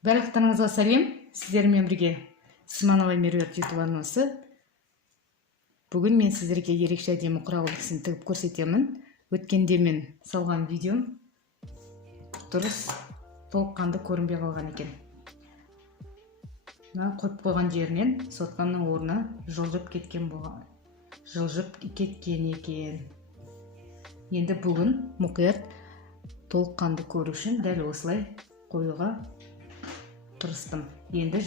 Барлықтарыңызға сәлем. Сіздермен бірге Сманова Меруерт YouTube арнасы. Бүгін мен сіздерге ерекше әдемі құрақ үлгісін тігіп көрсетемін. Өткенде мен салған видеом дұрыс толыққанды көрінбей қалған екен. Қойып қойған жерінен соткамның орнына жылжып кеткен екен. Енді бүгін мұқият толыққанды көру үшін дәл осылай қоюға тырыстым. Енді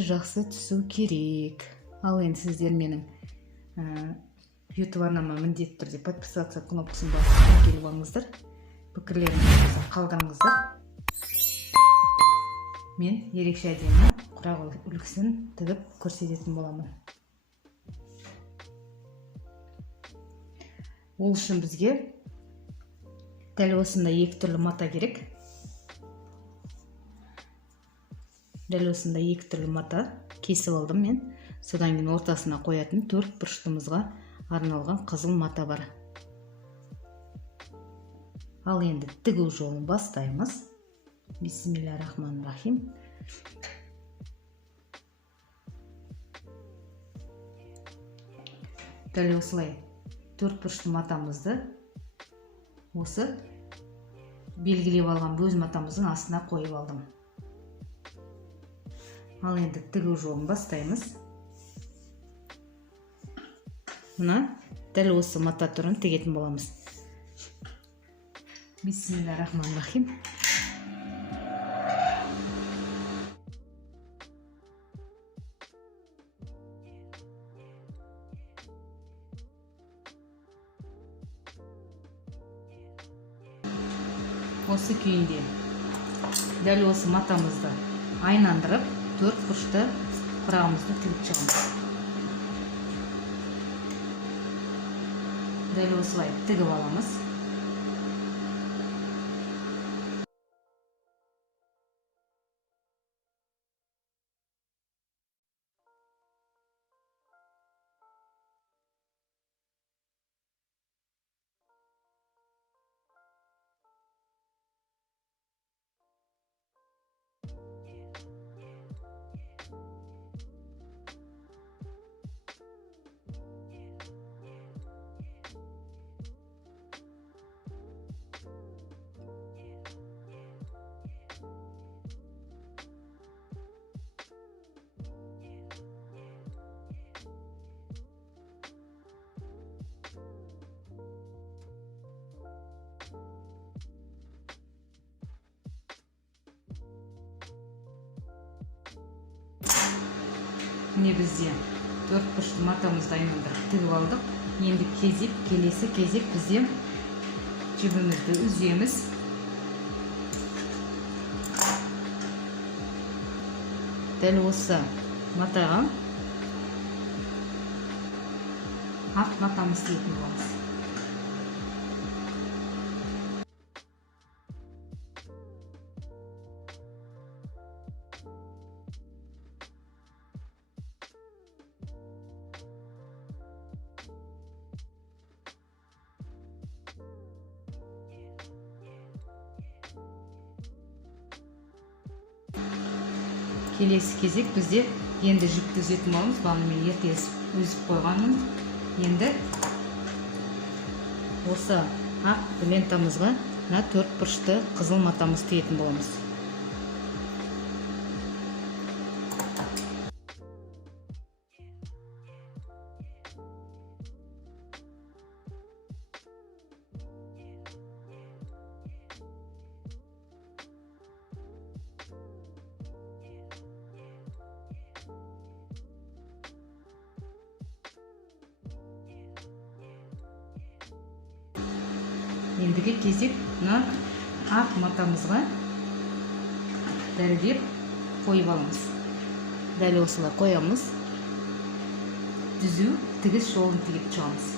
жақсы түсу керек. Ал енді сіздер менің YouTube арнама міндетті түрде подписаться кнопкасын басып келіп алыңыздар. Пікірлеріңізді қалдырыңыздар. Мен ерекше әдемі құрақ үлгісін тігіп көрсететін боламын. Ол үшін бізге дәл осындай екі түрлі мата керек. Дәл осындай екі түрлі мата кесіп алдым мен. Содан кейін ортасына қоятын төрт бұрыштымызға арналған қызыл мата бар. Ал енді тігу жолын бастаймыз. Бисмиллахиррахманиррахим. Дәл осылай төрт бұрышты матамызды осы белгілеп алған өз матамыздың астына қойып алдым. Ал енді тігу жолын бастаймыз. Мына дәл осы мата түрін тігетін боламыз. Бисмиллахиррахманиррахим. Осы күйінде дәл осы матамызды айналдырып, төрт бұрышты құрағымызды тігіп шығамыз. Дәл осылай тігіп аламыз. Міне бізде төрт бұрышты матамызды айналдырып тігіп алдық. Енді келесі кезек бізде жібімізді үземіз. Дәл осы матаға ақ матамыз тігетін боламыз. Келесі кезек бізде енді жіпті үзетін боламыз. Бағана мен ерте үзіп қойғанмын. Енді осы ақ лентамызға төрт бұрышты қызыл матамыз тігетін боламыз. Ендігі кезек ақ матамызға дәлдеп қойып аламыз. Дәл осылай қоямыз. Түзу тігіс жолын тігіп шығамыз.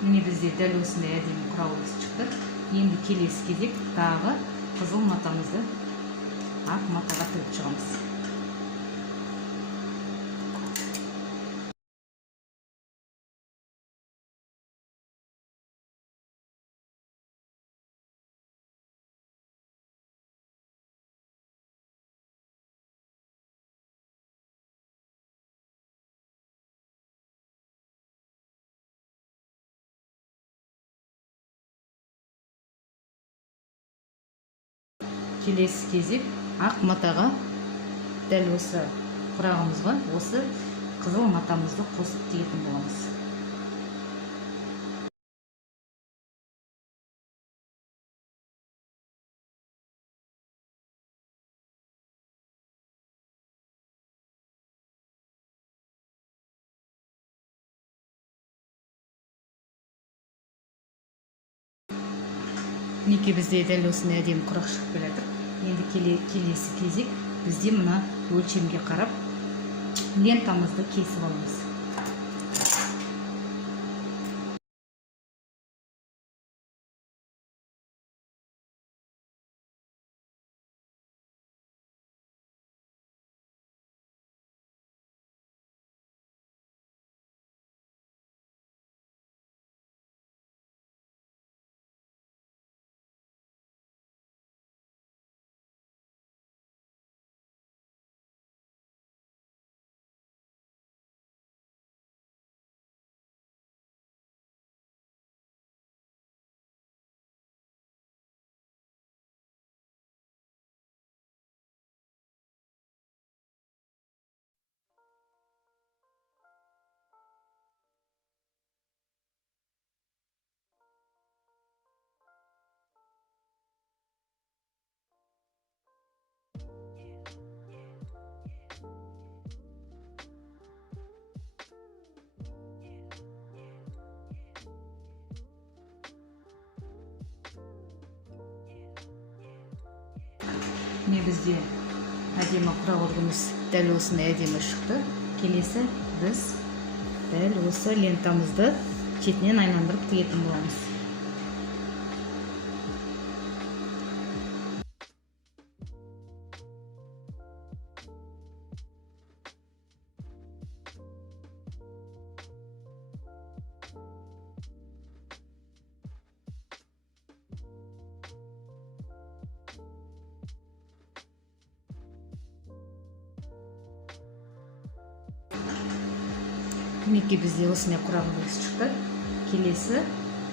Міне бізде дәл осындай әдемі құрал үлгісі шықты. Енді келесі кезек тағы қызыл матамызды ақ матаға тігіп шығамыз. Келесі кезек ақ матаға дәл осы құрағымызға осы қызыл матамызды қосып тігетін боламыз. Мінекей бізде дәл осындай әдемі құрақ шығып келе жатыр. Енді келесі кезек бізде мына өлшемге қарап лентамызды кесіп аламыз. Міне бізде әдемі құрақ үлгіміз дәл осындай әдемі шықты. Келесі біз дәл осы лентамызды шетінен айналдырып тігетін боламыз. Мінекей бізде осындай құрақ үлгісі шықты. Келесі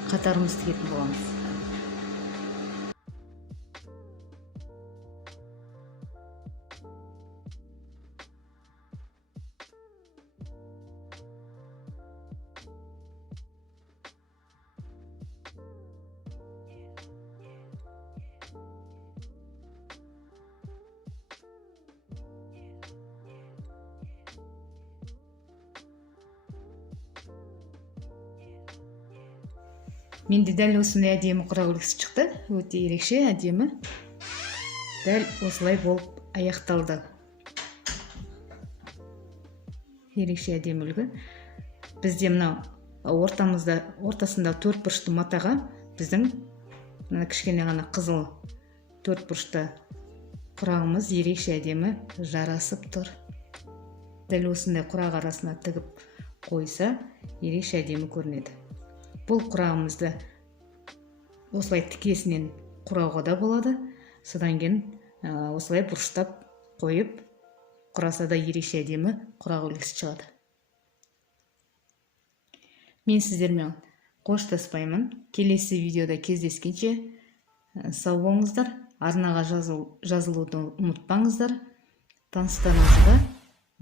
қатарымыз тігетін боламыз. Менде дәл осындай әдемі құрақ үлгісі шықты. Өте ерекше, әдемі. Дәл осылай болып аяқталды. Ерекше әдемі үлгі. Бізде мына ортасында төрт бұрышты матаға біздің кішкене ғана қызыл төрт бұрышты құрағымыз ерекше әдемі жарасып тұр. Дәл осындай құрақ арасына тігіп қойса ерекше әдемі көрінеді. Бұл құрағымызды осылай тікесінен құрауға да болады. Содан кейін осылай бұрыштап қойып құраса да ерекше әдемі құрақ үлгісі шығады. Мен сіздермен қоштаспаймын. Келесі видеода кездескенше сау болыңыздар. Арнаға жазылуды ұмытпаңыздар. Таныстарыңызға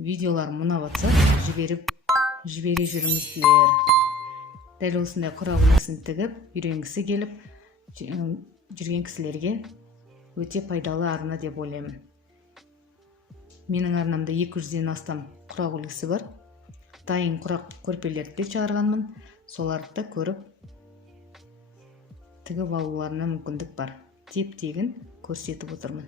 видеолар ұнап жатса жібере жүріңіздер. Дәл осындай құрақ үлгісін тігіп, үйренгісі келіп жүрген кісілерге өте пайдалы арна деп ойлаймын. Менің арнамда 200-ден астам құрақ үлгісі бар. Дайын құрақ көрпелерді де шығарғанмын. Соларды да көріп тігіп алуларына мүмкіндік бар. Теп-тегін көрсетіп отырмын.